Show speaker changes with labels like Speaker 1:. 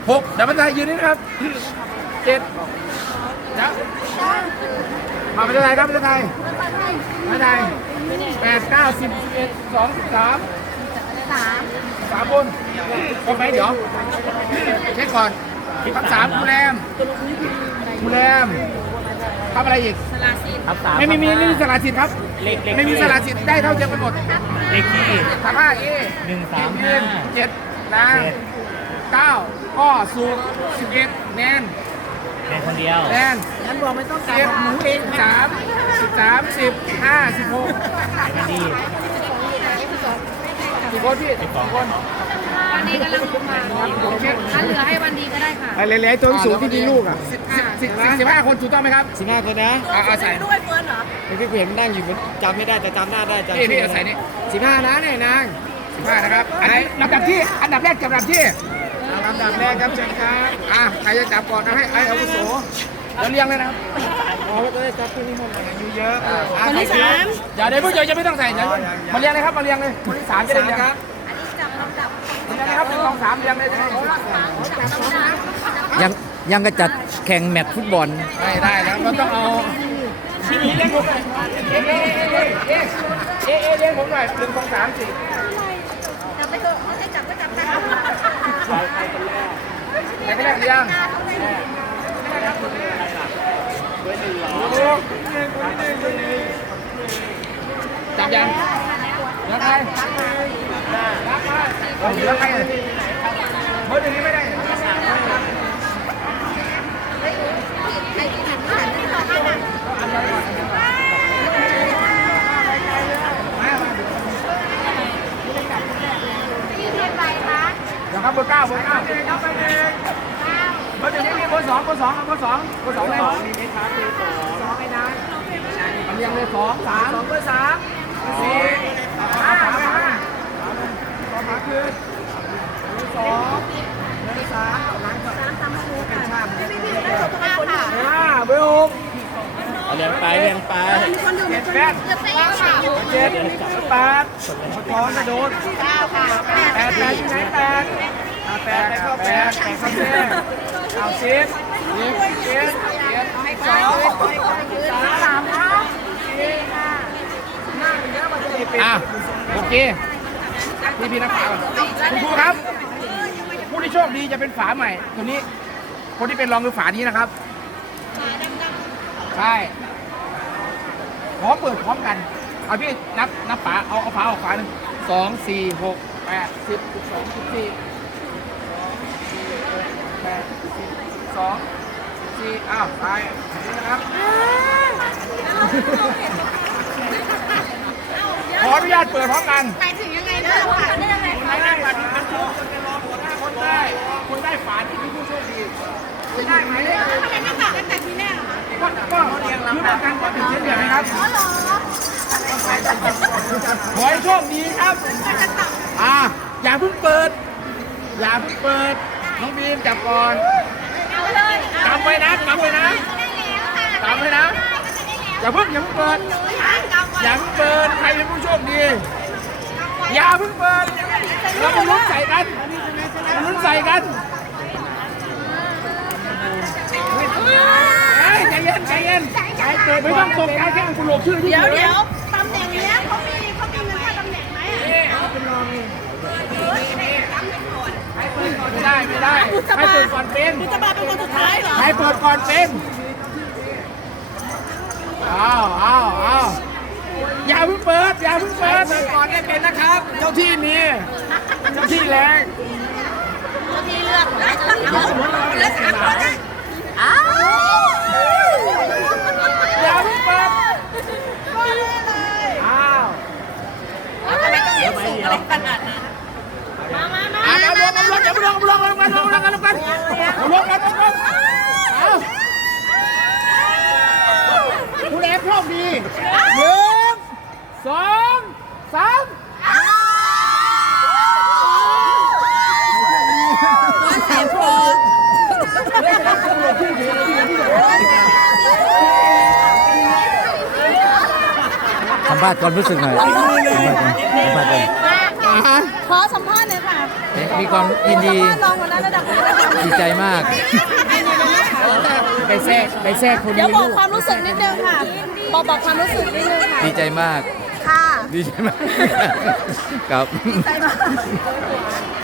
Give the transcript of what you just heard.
Speaker 1: 6เดี๋ยวมันจะยืนนี่นะครับ7แล้วมาประเทศไทยครับประเทศไทย8 9 10 11 12 13 3คนครบไหมเดี๋ยวเช็คก่อนคำ3คุณแรมทำอะไรอีกไม่มีสละสิทธิ์ครับไม่มีสละสิทธิ์ได้เท่าเทียมกันหมด
Speaker 2: เลขที่
Speaker 1: 357นาง9ก็สูง11แนน
Speaker 2: คนเดียว
Speaker 1: แนน
Speaker 3: งั้นบอกไม่ต้องกลับหนูเอง
Speaker 1: 13 10 15 16กี่คนพี่2 คน
Speaker 4: วันดีกำลังลงมาถ้าเหลือให้วันดีก็ได้ค่ะ
Speaker 1: อะไรเละๆจนสูงที่มีลูกอ่ะ15 คนถูกต้องไหมครับ
Speaker 3: 15 คนนะ
Speaker 1: เอาใส่
Speaker 4: ด้วยเฟิร์นเหรอ
Speaker 3: พี่เห็นนั่งอยู่จำไม่ได้แต่จำหน้าได้จำ
Speaker 1: พี่ใส่นี่
Speaker 3: 15นะเนี่ยนาง
Speaker 1: 15นะครับอันดับแรกจับลำดับที่
Speaker 3: ลำดับแรกครับเชิญครับ
Speaker 1: ใครจะจับก่อนให้อาวุโสแล้วเรียงเลยนะครับ
Speaker 3: เราก็ได้จับที่นี่หมดเลยอายุเยอะ
Speaker 4: คนที่3
Speaker 1: อย่าเดี๋ยวพวกจะไม่ต้องใส่มาเรียงเลยครับมาเรียงเลยคนที่3จะได้เรียงครับ
Speaker 4: อันนี้จับลำดับ
Speaker 1: เรียงนะครับ1 2 3เรียงเลย
Speaker 3: ยังก็จัดแข่งแมตช์ฟุตบอล
Speaker 1: ได้แล้วเราต้องเอาทีนี้เรียงผมหน่อยเรียงผมหน่อย1 2 3 4
Speaker 4: จับไปเถอะให้จับก็จับกัน
Speaker 1: ใครก็แรกเรียงจับยังแล้วใครแล้วใครเบอร์ 1นี้ไม่ได้เดี๋ยวครับเบอร์ 9เบอร์ 1นี่เบอร์ 2เลย2ไอ้นายเรียงเลย2 3เบอร์ 3 4 5ต่อมาคือ2 3หลังเป็นชาติเบอร์ 6
Speaker 3: เรียงไป
Speaker 1: 7 8ท้องกระโดด8ที่ไหน8เข้าเอา10 โอเคพี่นักข่าวคุณครูครับผู้ที่โชคดีจะเป็นฝาใหม่ตัวนี้คนที่เป็นรองคือฝานี้นะครับใช่พร้อมเปิดพร้อมกันเอาพี่นับฝาเอาฝาออกฝาหนึ่ง2 4 6 8 10 12 14 8 12 14อ้าวไปนี่นะครับขออนุญาตเปิดพร้อมกัน
Speaker 4: ไปถึงยังไงนะได้ยังไง
Speaker 1: คนได้บัตรมันชุกคนจะรอหัวหน้าคนได้ฝาที่เป็นผู้โชคดีได้ไหม
Speaker 4: ทำไมไม่ฝากกันแต่ทีแรก
Speaker 1: ก็เรียงลำดับการก่อนเป็นเช่นเดียวนะครับขอให้โชคดีครับอย่าเพิ่งเปิดน้องบีมจับก่อนจำไว้นะอย่าเพิ่งเปิดใครเป็นผู้โชคดีอย่าเพิ่งเปิดเรามาลุ้นใส่กันใจเย็นไม่ต้องตกใจแค่คุณหลบชื่อที่
Speaker 4: เดี๋ยวตำแหน่งนี้เขามีเงินค่าตำแหน่งไหม
Speaker 1: เป็นรองไม่ได้ให้เปิดก่อนเป็น
Speaker 4: จะมาเป็นคนสุดท้ายเหรอ
Speaker 1: ให้เปิดก่อนเป็นอย่าเพิ่งเปิดก่อนได้เป็นนะครับเจ้าที่มีเจ้าที่แรง
Speaker 4: มีเลือกแล้ว3 คนนะ
Speaker 1: อย่าเพิ่งเปิด
Speaker 4: ทำไมต้องยืนสูงอะไรขนาดนั้น
Speaker 1: รวมกันผู้แรกโชคดี1 2 3
Speaker 3: สัมภาษณ์ความรู้สึกหน่อย
Speaker 4: ขอสัมภาษณ์หน่อยค่ะ
Speaker 3: มีความยินดี
Speaker 4: ลองวันนั้นระดับ
Speaker 3: ดีใจมากไปแทรกคน
Speaker 4: เดี๋ยว
Speaker 3: มี
Speaker 4: บอ
Speaker 3: ลู
Speaker 4: ก
Speaker 3: ก
Speaker 4: ความรู้สึกนิดนึงค่ะบอกความรู้สึกนิดนึงค่ะ
Speaker 3: ดีใจมาก
Speaker 4: ค่ะ
Speaker 3: ดีใจมากครับ
Speaker 4: ดีใจมาก